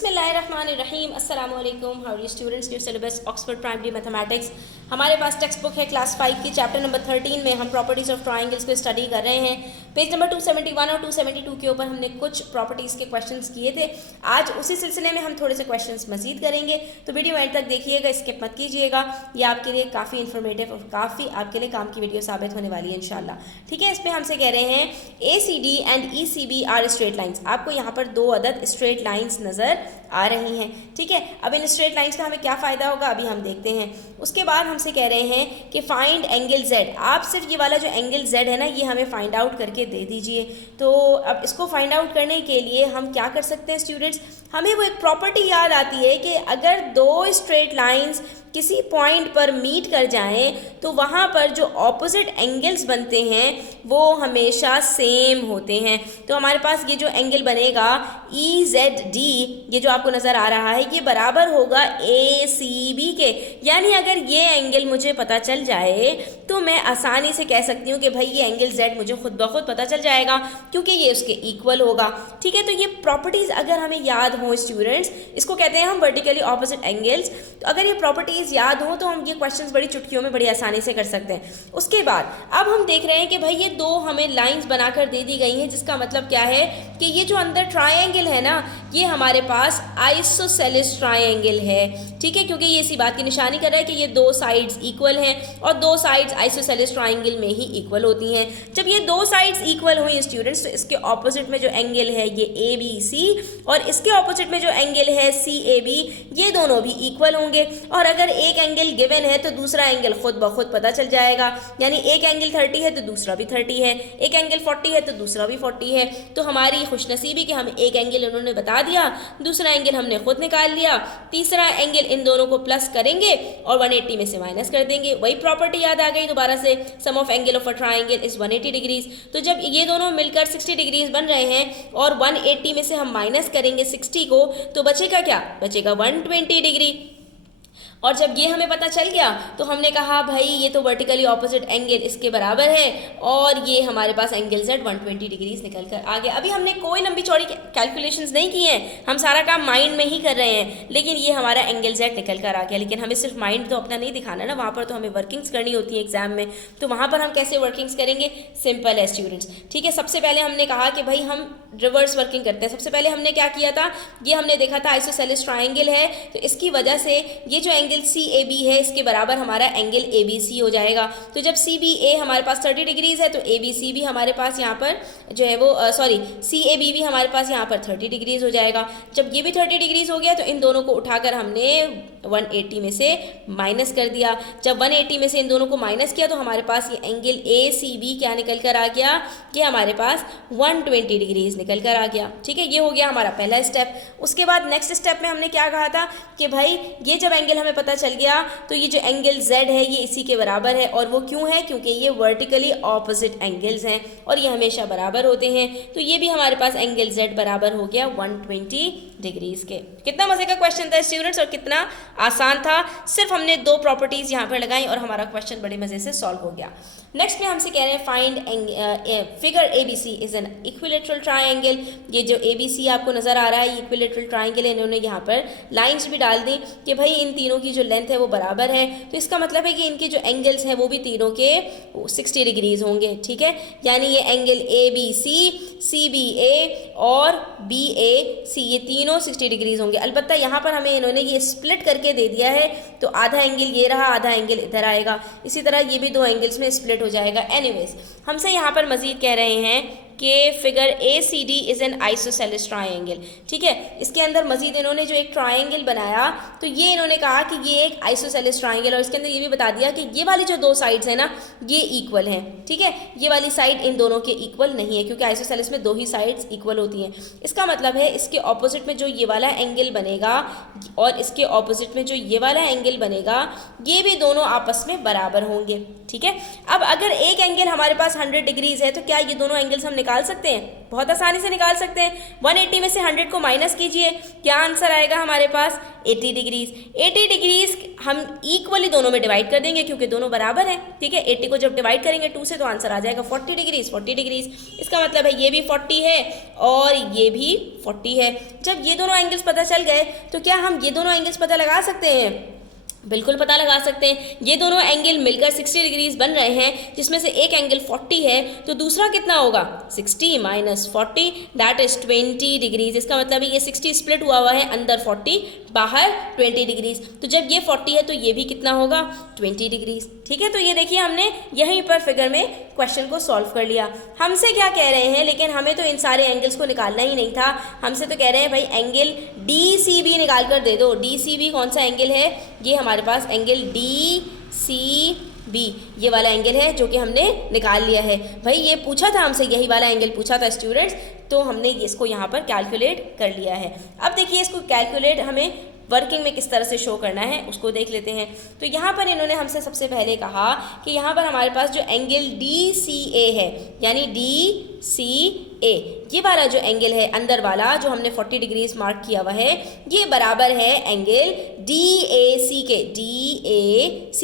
बिस्मिल्लाहिर्रहमानिर्रहीम अस्सलाम वालेकुम। How are you students? New syllabus Oxford primary mathematics. हमारे पास टेक्स्ट बुक है क्लास 5 की चैप्टर नंबर 13 में हम प्रॉपर्टीज़ ऑफ ट्राइंगल्स को स्टडी कर रहे हैं। पेज नंबर 271 और 272 के ऊपर हमने कुछ प्रॉपर्टीज़ के क्वेश्चंस किए थे। आज उसी सिलसिले में हम थोड़े से क्वेश्चंस मजीद करेंगे, तो वीडियो एंड तक देखिएगा, स्किप मत कीजिएगा। ये आपके लिए काफ़ी इन्फॉर्मेटिव और काफ़ी आपके लिए काम की वीडियो साबित होने वाली है इंशाल्लाह। ठीक है, इसमें हमसे कह रहे हैं ACD and ECB are straight lines. आपको यहाँ पर दो अदद स्ट्रेट लाइन्स नज़र आ रही हैं। ठीक है, अब इन स्ट्रेट लाइन्स का हमें क्या फ़ायदा होगा अभी हम देखते हैं। उसके बाद हमसे कह रहे हैं कि फाइंड एंगल Z। आप सिर्फ ये वाला जो एंगल Z है ना, ये हमें फाइंड आउट करके दे दीजिए। तो अब इसको फाइंड आउट करने के लिए हम क्या कर सकते हैं स्टूडेंट्स, हमें वो एक प्रॉपर्टी याद आती है कि अगर दो स्ट्रेट लाइन्स किसी पॉइंट पर मीट कर जाएं तो वहाँ पर जो ऑपोजिट एंगल्स बनते हैं वो हमेशा सेम होते हैं। तो हमारे पास ये जो एंगल बनेगा EZD, ये जो आपको नज़र आ रहा है, ये बराबर होगा ACB के। यानी अगर ये एंगल मुझे पता चल जाए तो मैं आसानी से कह सकती हूँ कि भाई ये एंगल Z मुझे खुद ब खुद पता चल जाएगा, क्योंकि ये उसके इक्वल होगा। ठीक है, तो ये प्रॉपर्टीज़ अगर हमें याद हों स्टूडेंट्स, इसको कहते हैं हम वर्टिकली ऑपोजिट एंगल्स। तो अगर ये प्रॉपर्टीज़ याद हो तो हम ये क्वेश्चंस बड़ी चुटकियों में बड़ी आसानी से कर सकते हैं। उसके बाद अब हम देख रहे हैं कि भाई ये दो हमें लाइंस बनाकर दे दी गई हैं, जिसका मतलब क्या है कि ये जो अंदर ट्रायंगल है ना, ये हमारे पास आइसोसेलेस ट्रायंगल है। ठीक है, क्योंकि ये इसी बात की निशानी कर रहा है कि ये दो साइड्स इक्वल हैं और दो साइड्स आइसोसेलेस ट्रायंगल में ही इक्वल होती हैं। जब ये दो साइड्स इक्वल हुई स्टूडेंट्स, तो इसके ऑपोजिट में जो एंगल है ये ABC और इसके ऑपोजिट में जो एंगल है CAB, ये दोनों भी इक्वल होंगे। और अगर एक एंगल गिवन है तो दूसरा एंगल खुद ब खुद पता चल जाएगा। यानी एक एंगल 30 है तो दूसरा भी 30 है, एक एंगल 40 है तो दूसरा भी 40 है। तो हमारी खुशनसीबी कि हमें एक एंगल उन्होंने बता दिया, दूसरा एंगल हमने खुद निकाल लिया, तीसरा एंगल इन दोनों को प्लस करेंगे और 180 में से माइनस कर देंगे। वही प्रॉपर्टी याद आ गई दोबारा से, sum of angle of a triangle is 180 degrees. तो जब ये दोनों मिलकर 60 डिग्रीज बन रहे हैं और 180 में से हम माइनस करेंगे 60 को, तो बचेगा क्या? बचेगा 120 डिग्री। और जब ये हमें पता चल गया तो हमने कहा भाई ये तो वर्टिकली ऑपोजिट एंगल इसके बराबर है और ये हमारे पास एंगल Z 120 डिग्रीज निकल कर आ गया। अभी हमने कोई लंबी चौड़ी कैलकुलेशंस नहीं की हैं, हम सारा काम माइंड में ही कर रहे हैं, लेकिन ये हमारा एंगल Z निकल कर आ गया। लेकिन हमें सिर्फ माइंड तो अपना नहीं दिखाना ना, वहाँ पर तो हमें वर्किंग्स करनी होती है एग्जाम में। तो वहाँ पर हम कैसे वर्किंग्स करेंगे? सिंपल है स्टूडेंट्स। ठीक है, सबसे पहले हमने कहा कि भाई हम रिवर्स वर्किंग करते हैं। सबसे पहले हमने क्या किया था, ये हमने देखा था आइसोसेलेस ट्राइंगल है, तो इसकी वजह से ये जो एंगल CAB है इसके बराबर हमारा एंगल ABC हो जाएगा। तो जब CBA हमारे पास 30 डिग्रीज है तो ABC भी हमारे पास यहाँ पर जो है वो CAB भी हमारे पास यहाँ पर 30 डिग्रीज हो जाएगा। जब ये भी 30 डिग्रीज हो गया तो इन दोनों को उठाकर हमने 180 में से माइनस कर दिया। जब 180 में से इन दोनों को माइनस किया तो हमारे पास ये एंगल ACB क्या निकल कर आ गया कि हमारे पास 120 डिग्रीज निकल कर आ गया। ठीक है, ये हो गया हमारा पहला स्टेप। उसके बाद नेक्स्ट स्टेप में हमने क्या कहा था कि भाई ये जब एंगल हमें पता चल गया तो ये जो एंगल Z है ये इसी के बराबर है। और वो क्यों है? क्योंकि ये वर्टिकली ऑपोजिट एंगल्स हैं और ये हमेशा बराबर होते हैं। तो ये भी हमारे पास एंगल Z बराबर हो गया 120 डिग्रीज के। कितना मजे का क्वेश्चन था स्टूडेंट्स और कितना आसान था। सिर्फ हमने दो प्रॉपर्टीज यहाँ पर लगाई और हमारा क्वेश्चन बड़े मजे से सॉल्व हो गया। नेक्स्ट में हमसे कह रहे हैं find figure ABC is an equilateral triangle. ये जो ABC आपको नजर आ रहा है ये इक्विलेटरल ट्राइंगल है। इन्होंने यहाँ पर लाइंस भी डाल दी कि भाई इन तीनों की जो लेंथ है वो बराबर है। तो इसका मतलब है कि इनके जो एंगल्स हैं वो भी तीनों के 60 डिग्रीज होंगे। ठीक है, यानी ये एंगल ABC, CBA और BAC ये तीनों 60 डिग्रीज होंगे। अलबत्ता यहाँ पर हमें इन्होंने ये स्प्लिट करके दे दिया है, तो आधा एंगल ये रहा, आधा एंगल इधर आएगा। इसी तरह ये भी दो एंगल्स में स्प्लिट हो जाएगा। एनीवेज, हमसे यहाँ पर मजीद कह रहे हैं कि figure ACD is an isosceles triangle. ठीक है, इसके अंदर मजीद इन्होंने जो एक ट्राइंगल बनाया तो ये इन्होंने कहा कि ये एक आइसोसेलेस ट्राइंगल, और इसके अंदर ये भी बता दिया कि ये वाली जो दो साइड्स है ना ये इक्वल हैं। ठीक है, ये वाली साइड इन दोनों के इक्वल नहीं है, क्योंकि आइसोसेलेस में दो ही साइड्स इक्वल होती हैं। इसका मतलब है इसके ऑपोजिट में जो ये वाला एंगल बनेगा और इसके ऑपोजिट में जो ये वाला एंगल बनेगा, ये भी दोनों आपस में बराबर होंगे। ठीक है, अब अगर एक एंगल हमारे पास 100 डिग्रीज है तो क्या ये दोनों एंगल्स हम निकाल सकते हैं, बहुत आसानी से निकाल सकते हैं। 180 में से 100 को माइनस कीजिए, क्या आंसर आएगा हमारे पास 80 डिग्रीज। 80 डिग्रीज हम इक्वली दोनों में डिवाइड कर देंगे क्योंकि दोनों बराबर हैं, ठीक है। 80 को जब डिवाइड करेंगे 2 से तो आंसर आ जाएगा 40 डिग्रीज। 40 डिग्रीज इसका मतलब है ये भी 40 है और ये भी 40 है। जब ये दोनों एंगल्स पता चल गए तो क्या हम ये दोनों एंगल्स पता लगा सकते हैं? बिल्कुल पता लगा सकते हैं। ये दोनों एंगल मिलकर 60 डिग्रीज बन रहे हैं, जिसमें से एक एंगल 40 है तो दूसरा कितना होगा 60 माइनस 40 दैट इज 20 डिग्रीज। इसका मतलब है ये 60 स्प्लिट हुआ है, अंदर 40 बाहर 20 डिग्रीज। तो जब ये 40 है तो ये भी कितना होगा 20 डिग्रीज, ठीक है। तो ये देखिए हमने यहीं पर फिगर में क्वेश्चन को सॉल्व कर लिया। हमसे क्या कह रहे हैं, लेकिन हमें तो इन सारे एंगल्स को निकालना ही नहीं था, हमसे तो कह रहे हैं भाई एंगल DCB निकाल कर दे दो। DCB कौन सा एंगल है? ये हमारे पास एंगल DCB ये वाला एंगल है जो कि हमने निकाल लिया है। भाई ये पूछा था हमसे, यही वाला एंगल पूछा था स्टूडेंट्स, तो हमने इसको यहाँ पर कैलकुलेट कर लिया है। अब देखिए इसको कैलकुलेट हमें वर्किंग में किस तरह से शो करना है उसको देख लेते हैं। तो यहाँ पर इन्होंने हमसे सबसे पहले कहा कि यहाँ पर हमारे पास जो एंगल DCA है यानी DCA ये वाला जो एंगल है अंदर वाला जो हमने 40 डिग्रीज मार्क किया हुआ है, ये बराबर है एंगल DAC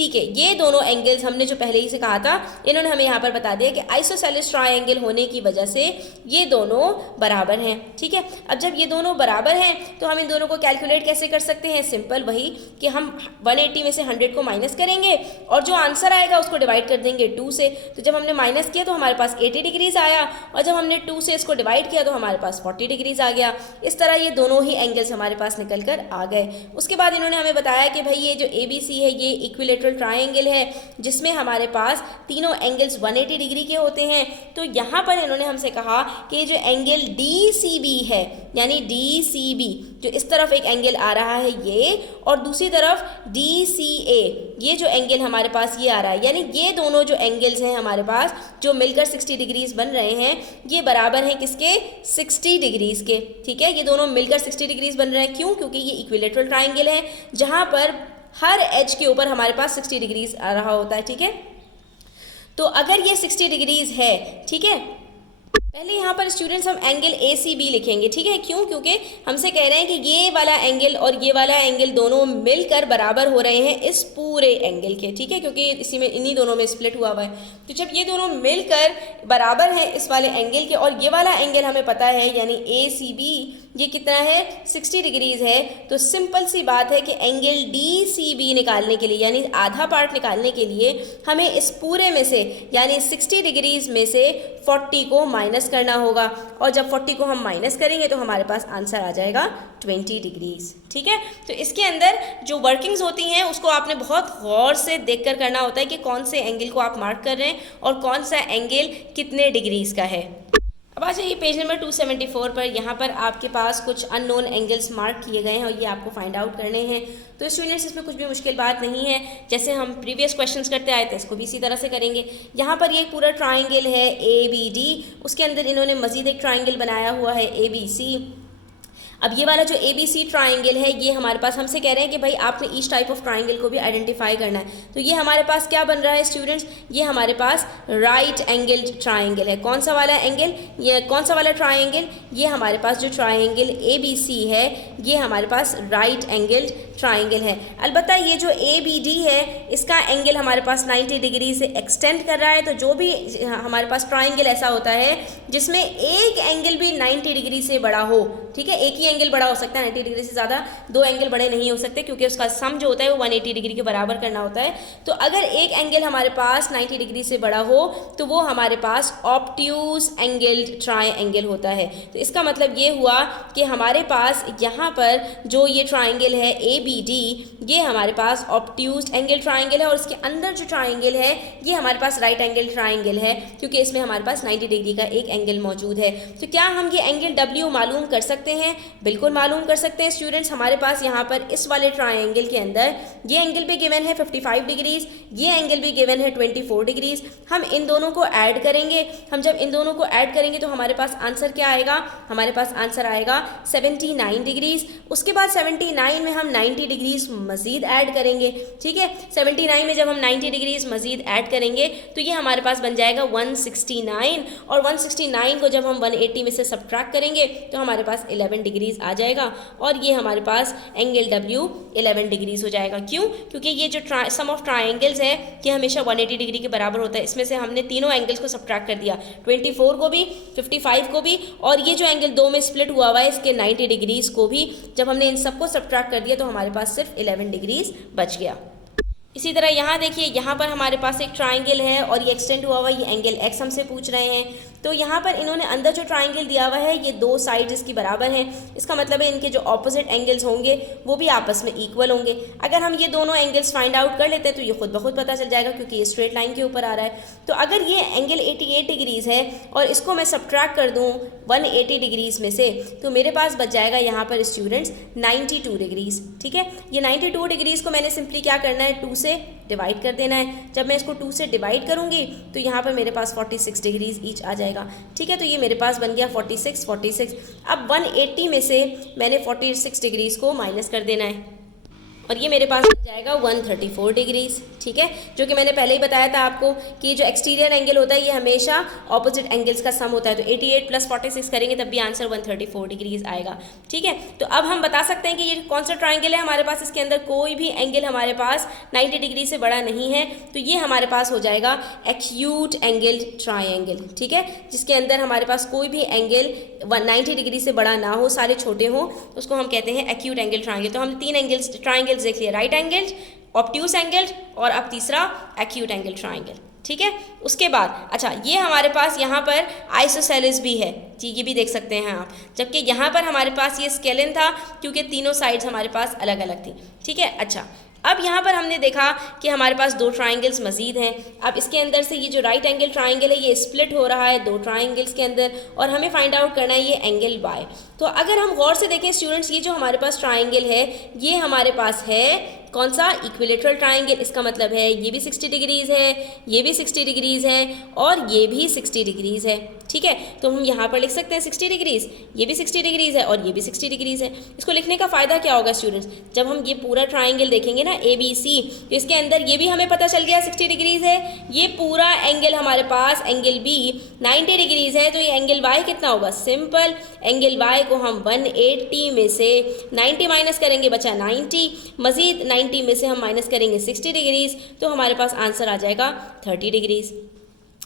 के। ये दोनों एंगल्स हमने जो पहले ही से कहा था, इन्होंने हमें यहाँ पर बता दिया कि आइसोसेलेस ट्रायंगल होने की वजह से ये दोनों बराबर हैं, ठीक है। अब जब ये दोनों बराबर हैं तो हम इन दोनों को कैलकुलेट कैसे कर सकते हैं? सिंपल वही कि हम 180 में से 100 को माइनस करेंगे और जो आंसर आएगा उसको डिवाइड कर देंगे 2 से। तो जब हमने माइनस किया तो हमारे पास 80 डिग्रीज आया और जब हमने 2 से इसको डिवाइड किया तो हमारे पास 40 डिग्रीज आ गया। इस तरह ये दोनों ही एंगल्स हमारे पास निकल कर आ गए। उसके बाद इन्होंने हमें बताया कि भाई ये जो ABC है ये इक्विलेटरल ट्रायंगल है जिसमें हमारे पास तीनों एंगल्स 180 डिग्री के होते हैं। तो यहाँ पर इन्होंने हमसे कहा कि जो एंगल DCB है यानी DCB जो इस तरफ एक एंगल आ रहा है ये, और दूसरी तरफ DCA ये जो एंगल हमारे पास ये आ रहा है, यानी ये दोनों जो एंगल्स हैं हमारे पास जो मिलकर 60 डिग्रीज बन रहे हैं, ये बराबर हैं किसके 60 डिग्रीज के, ठीक है। ये दोनों मिलकर 60 डिग्रीज बन रहे हैं, क्यों? क्योंकि ये इक्विलेटरल ट्रायंगल है जहाँ पर हर एज के ऊपर हमारे पास 60 डिग्रीज आ रहा होता है, ठीक है। तो अगर ये 60 डिग्रीज है, ठीक है, पहले यहाँ पर स्टूडेंट्स हम एंगल ACB लिखेंगे, ठीक है। क्यों? क्योंकि हमसे कह रहे हैं कि ये वाला एंगल और ये वाला एंगल दोनों मिलकर बराबर हो रहे हैं इस पूरे एंगल के, ठीक है, क्योंकि इसी में इन्हीं दोनों में स्प्लिट हुआ है। तो जब ये दोनों मिलकर बराबर है इस वाले एंगल के और ये वाला एंगल हमें पता है यानी ACB ये कितना है 60 डिग्रीज है, तो सिंपल सी बात है कि एंगल DCB निकालने के लिए यानी आधा पार्ट निकालने के लिए हमें इस पूरे में से यानी 60 डिग्रीज में से 40 को माइनस करना होगा, और जब 40 को हम माइनस करेंगे तो हमारे पास आंसर आ जाएगा 20 डिग्रीज, ठीक है। तो इसके अंदर जो वर्किंग्स होती हैं उसको आपने बहुत गौर से देखकर करना होता है कि कौन से एंगल को आप मार्क कर रहे हैं और कौन सा एंगल कितने डिग्रीज का है। अब आ जाइए पेज नंबर 274 पर। यहाँ पर आपके पास कुछ अननोन एंगल्स मार्क किए गए हैं और ये आपको फाइंड आउट करने हैं। तो स्टूडेंट्स इसमें कुछ भी मुश्किल बात नहीं है, जैसे हम प्रीवियस क्वेश्चंस करते आए थे इसको भी इसी तरह से करेंगे। यहाँ पर ये पूरा ट्राइंगल है ABD, उसके अंदर इन्होंने मज़ीद एक ट्राइंगल बनाया हुआ है ABC। अब ये वाला जो ABC ट्राइंगल है ये हमारे पास हमसे कह रहे हैं कि भाई आपने ईच टाइप ऑफ ट्राइंगल को भी आइडेंटिफाई करना है। तो ये हमारे पास क्या बन रहा है स्टूडेंट्स, ये हमारे पास राइट एंगल ट्राइंगल है। कौन सा वाला एंगल, ये कौन सा वाला ट्राइंगल, ये हमारे पास जो ट्राइंगल ABC है ये हमारे पास राइट एंगल ट्राइंगल है। अलबत्ता ये जो ABD है इसका एंगल हमारे पास 90 डिग्री से एक्सटेंड कर रहा है। तो जो भी हमारे पास ट्राइंगल ऐसा होता है जिसमें एक एंगल भी 90 डिग्री से बड़ा हो, ठीक है, एक ही एंगल बड़ा हो सकता है 90 डिग्री से ज़्यादा, दो एंगल बड़े नहीं हो सकते क्योंकि उसका सम जो होता है वो 180 डिग्री के बराबर करना होता है। तो अगर एक एंगल हमारे पास 90 डिग्री से बड़ा हो तो वो हमारे पास ऑब्ट्यूज एंगल्ड ट्राइंगल होता है। तो इसका मतलब ये हुआ कि हमारे पास यहाँ पर जो ये ट्राइंगल है ABD ये हमारे पास ऑब्ट्यूज एंगल ट्राइंगल है और इसके अंदर जो ट्राइंगल है ये हमारे पास राइट एंगल ट्राइंगल है क्योंकि इसमें हमारे पास 90 डिग्री का एक एंगल मौजूद है। तो क्या हम ये एंगल W मालूम कर सकते हैं? बिल्कुल मालूम कर सकते हैं स्टूडेंट्स। हमारे पास यहाँ पर इस वाले ट्राइंगल के अंदर ये एंगल भी गिवन है 55 डिग्रीज, ये एंगल भी गिवन है 24 डिग्रीज। हम इन दोनों को ऐड करेंगे। हम जब इन दोनों को ऐड करेंगे तो हमारे पास आंसर क्या आएगा? हमारे पास आंसर आएगा 79 डिग्रीज। उसके बाद 79 में हम 90 डिग्रीज मज़ीद ऐड करेंगे। ठीक है, 79 में जब हम 90 डिग्रीज मज़ीद ऐड करेंगे तो ये हमारे पास बन जाएगा 169, और 169 को जब हम 180 में से सब्ट्रैक्ट करेंगे तो हमारे पास 11 डिग्रीज आ जाएगा, और ये हमारे पास एंगल W 11 डिग्रीज हो जाएगा। क्यों? क्योंकि ये जो सम ऑफ ट्राइंगल्स है कि हमेशा 180 डिग्री के बराबर होता है। इसमें से हमने तीनों एंगल्स को सब्ट्रैक्ट कर दिया, 24 को भी, 55 को भी, और ये जो एंगल दो में स्प्लिट हुआ हुआ है इसके 90 डिग्रीज को भी। जब हमने इन सबको सब्ट्रैक्ट कर दिया तो हमारे पास सिर्फ 11 डिग्रीज बच गया। इसी तरह यहाँ देखिए, यहाँ पर हमारे पास एक ट्राइंगल है और ये एक्सटेंड हुआ हुआ, ये एंगल x हमसे पूछ रहे हैं। तो यहाँ पर इन्होंने अंदर जो ट्राइंगल दिया हुआ है ये दो साइड्स इसकी बराबर हैं। इसका मतलब है इनके जो ऑपोजिट एंगल्स होंगे वो भी आपस में इक्वल होंगे। अगर हम ये दोनों एंगल्स फाइंड आउट कर लेते हैं तो ये खुद ब खुद पता चल जाएगा, क्योंकि ये स्ट्रेट लाइन के ऊपर आ रहा है। तो अगर ये एंगल 88 डिग्रीज़ है और इसको मैं सब्ट्रैक्ट कर दूँ 180 डिग्रीज़ में से, तो मेरे पास बच जाएगा यहाँ पर स्टूडेंट्स 92 डिग्रीज़। ठीक है, ये 92 डिग्रीज़ को मैंने सिंपली क्या करना है, 2 से डिवाइड कर देना है। जब मैं इसको 2 से डिवाइड करूँगी तो यहाँ पर मेरे पास 46 डिग्रीज़ ईच आ जाएगा। ठीक है, तो ये मेरे पास बन गया 46। अब 180 में से मैंने 46 डिग्रीज़ को माइनस कर देना है और ये मेरे पास बन जाएगा 134 डिग्रीज़। ठीक है, जो कि मैंने पहले ही बताया था आपको कि जो एक्सटीरियर एंगल होता है ये हमेशा ऑपोजिट एंगल्स का सम होता है। तो 88 + 46 करेंगे तब भी आंसर 134 डिग्रीज़ आएगा। ठीक है, तो अब हम बता सकते हैं कि ये कौन सा ट्राइंगल है हमारे पास, इसके अंदर कोई भी एंगल हमारे पास 90 डिग्री से बड़ा नहीं है। तो ये हमारे पास हो जाएगा एक्यूट एंगल ट्राइंगल। ठीक है, जिसके अंदर हमारे पास कोई भी एंगल 90 डिग्री से बड़ा ना हो, सारे छोटे हों, उसको हम कहते हैं एक्यूट एंगल ट्राइंगल। तो हम 3 एंगल्स ट्राइंगल्स देख लिए, राइट एंगल, ऑब्ट्यूस एंगल और अब तीसरा एक्यूट एंगल ट्राइंगल। ठीक है, उसके बाद अच्छा ये हमारे पास यहाँ पर आइसोसेलेस भी है जी, ये भी देख सकते हैं आप। जबकि यहाँ पर हमारे पास ये स्केलन था क्योंकि तीनों साइड्स हमारे पास अलग अलग थी। ठीक है, अच्छा अब यहाँ पर हमने देखा कि हमारे पास 2 ट्राइंगल्स मज़ीद हैं। अब इसके अंदर से ये जो राइट एंगल ट्राइंगल है ये स्प्लिट हो रहा है 2 ट्राइंगल्स के अंदर, और हमें फाइंड आउट करना है ये एंगल y। तो अगर हम गौर से देखें स्टूडेंट्स, ये जो हमारे पास ट्राइंगल है ये हमारे पास है कौन सा, इक्विलेटरल ट्राइंगल। इसका मतलब है ये भी 60 डिग्रीज़ है, ये भी 60 डिग्रीज़ है और ये भी 60 डिग्रीज़ है। ठीक है, तो हम यहाँ पर लिख सकते हैं 60 डिग्रीज़, ये भी 60 डिग्रीज़ है और ये भी 60 डिग्रीज़ है। इसको लिखने का फ़ायदा क्या होगा स्टूडेंट्स, जब हम ये पूरा ट्राइंगल देखेंगे ना ABC, तो इसके अंदर ये भी हमें पता चल गया 60 डिग्रीज़ है। ये पूरा एंगल हमारे पास एंगल B 90 डिग्रीज़ है, तो ये एंगल Y कितना होगा, सिंपल एंगल Y को हम 180 में से 90 माइनस करेंगे, बचा 90, मज़ीद 90 में से हम माइनस करेंगे 60 डिग्रीज़, तो हमारे पास आंसर आ जाएगा 30 डिग्रीज़।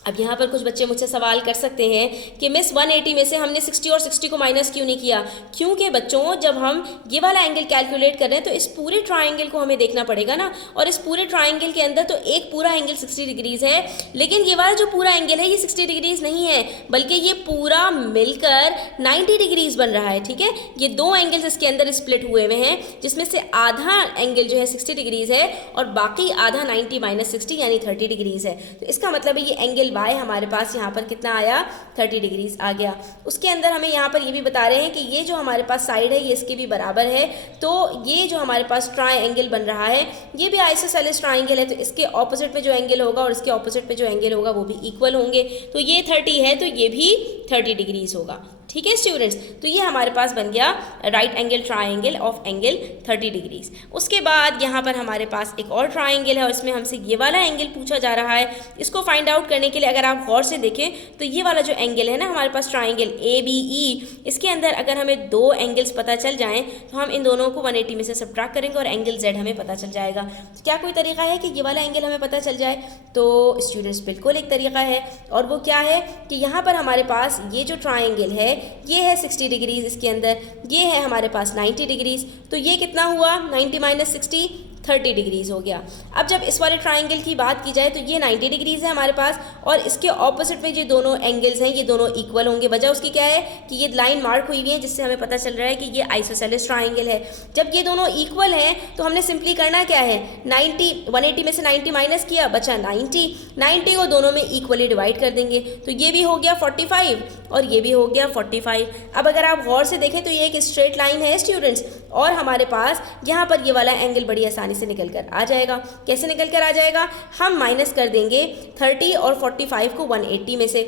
अब यहाँ पर कुछ बच्चे मुझसे सवाल कर सकते हैं कि मिस 180 में से हमने 60 और 60 को माइनस क्यों नहीं किया। क्योंकि बच्चों जब हम ये वाला एंगल कैलकुलेट कर रहे हैं तो इस पूरे ट्राइंगल को हमें देखना पड़ेगा ना, और इस पूरे ट्राइंगल के अंदर तो एक पूरा एंगल 60 डिग्रीज़ है, लेकिन ये वाला जो पूरा एंगल है ये 60 डिग्रीज़ नहीं है, बल्कि ये पूरा मिलकर 90 डिग्रीज़ बन रहा है। ठीक है, ये 2 एंगल्स इसके अंदर स्प्लिट हुए हुए हैं, जिसमें से आधा एंगल जो है 60 डिग्रीज़ है और बाकी आधा 90 - 60 यानी 30 डिग्रीज़ है। तो इसका मतलब है ये एंगल Y हमारे पास यहाँ पर कितना आया, 30 डिग्रीज़ आ गया। उसके अंदर हमें यहाँ पर ये भी बता रहे हैं कि ये जो हमारे पास साइड है ये इसके भी बराबर है, तो ये जो हमारे पास ट्राइंगल बन रहा है ये भी आइसोसेलेस ट्राइंगल है, तो इसके ऑपोजिट में जो एंगल होगा और इसके ऑपोजिट में जो एंगल होगा वो भी इक्वल होंगे। तो ये 30 है तो ये भी 30 डिग्रीज़ होगा। ठीक है स्टूडेंट्स, तो ये हमारे पास बन गया right angle triangle of angle 30 degrees. उसके बाद यहाँ पर हमारे पास एक और ट्राइंगल है और इसमें हमसे ये वाला एंगल पूछा जा रहा है। इसको फाइंड आउट करने के लिए अगर आप गौर से देखें तो ये वाला जो एंगल है ना हमारे पास ट्राइंगल ABE, इसके अंदर अगर हमें 2 एंगल्स पता चल जाएँ तो हम इन दोनों को 180 में से सब्ट्रैक्ट करेंगे और एंगल Z हमें पता चल जाएगा। तो क्या कोई तरीका है कि ये वाला एंगल हमें पता चल जाए? तो स्टूडेंट्स बिल्कुल एक तरीका है, और वो क्या है कि यहाँ पर हमारे पास ये जो ट्राइंगल है ये है 60 डिग्रीज़, इसके अंदर ये है हमारे पास 90 डिग्रीज़, तो ये कितना हुआ 90 - 60, 30 डिग्रीज़ हो गया। अब जब इस वाले ट्राइंगल की बात की जाए तो ये 90 डिग्रीज़ है हमारे पास, और इसके ऑपोजिट में ये दोनों एंगल्स हैं ये दोनों इक्वल होंगे। वजह उसकी क्या है कि ये लाइन मार्क हुई हुई है जिससे हमें पता चल रहा है कि ये आइसोसेलेस ट्राइंगल है। जब ये दोनों इक्वल हैं तो हमने सिंपली करना क्या है, 180 में से 90 माइनस किया, बचा 90 को दोनों में इक्वली डिवाइड कर देंगे, तो ये भी हो गया 45 और ये भी हो गया 45। अब अगर आप गौर से देखें तो ये एक स्ट्रेट लाइन है स्टूडेंट्स, और हमारे पास यहाँ पर ये वाला एंगल बड़ी आसानी से निकल कर आ जाएगा। कैसे निकल कर आ जाएगा, हम माइनस कर देंगे 30 और 45 को 180 में से।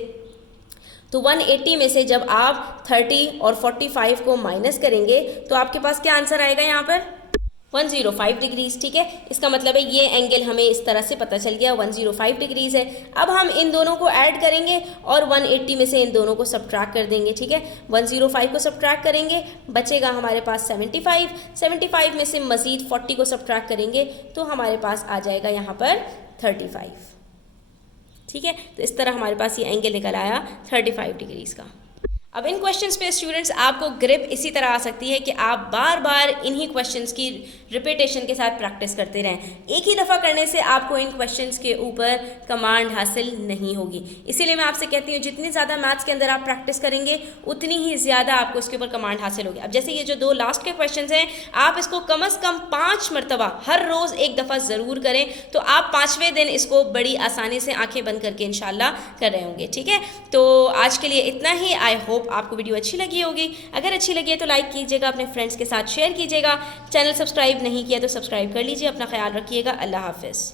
तो 180 में से जब आप 30 और 45 को माइनस करेंगे तो आपके पास क्या आंसर आएगा यहाँ पर 105 डिग्रीज़। ठीक है, इसका मतलब है ये एंगल हमें इस तरह से पता चल गया 105 डिग्रीज़ है। अब हम इन दोनों को ऐड करेंगे और 180 में से इन दोनों को सब्ट्रैक्ट कर देंगे। ठीक है, 105 को सब्ट्रैक्ट करेंगे, बचेगा हमारे पास 75 में से मज़ीद 40 को सब्ट्रैक्ट करेंगे तो हमारे पास आ जाएगा यहाँ पर 35। ठीक है, तो इस तरह हमारे पास ये एंगल निकल आया 35 डिग्रीज़ का। अब इन क्वेश्चंस पे स्टूडेंट्स आपको ग्रिप इसी तरह आ सकती है कि आप बार बार इन्हीं क्वेश्चंस की रिपीटेशन के साथ प्रैक्टिस करते रहें। एक ही दफ़ा करने से आपको इन क्वेश्चंस के ऊपर कमांड हासिल नहीं होगी, इसीलिए मैं आपसे कहती हूँ जितनी ज़्यादा मैथ्स के अंदर आप प्रैक्टिस करेंगे उतनी ही ज़्यादा आपको इसके ऊपर कमांड हासिल होगी। अब जैसे ये जो दो लास्ट के क्वेश्चन हैं, आप इसको कम अज़ कम 5 मरतबा हर रोज़ एक दफ़ा ज़रूर करें, तो आप 5वें दिन इसको बड़ी आसानी से आँखें बंद करके इंशाल्लाह कर रहे होंगे। ठीक है, तो आज के लिए इतना ही। आई होप आपको वीडियो अच्छी लगी होगी। अगर अच्छी लगी है तो लाइक कीजिएगा, अपने फ्रेंड्स के साथ शेयर कीजिएगा। चैनल सब्सक्राइब नहीं किया तो सब्सक्राइब कर लीजिए। अपना ख्याल रखिएगा। अल्लाह हाफिज़।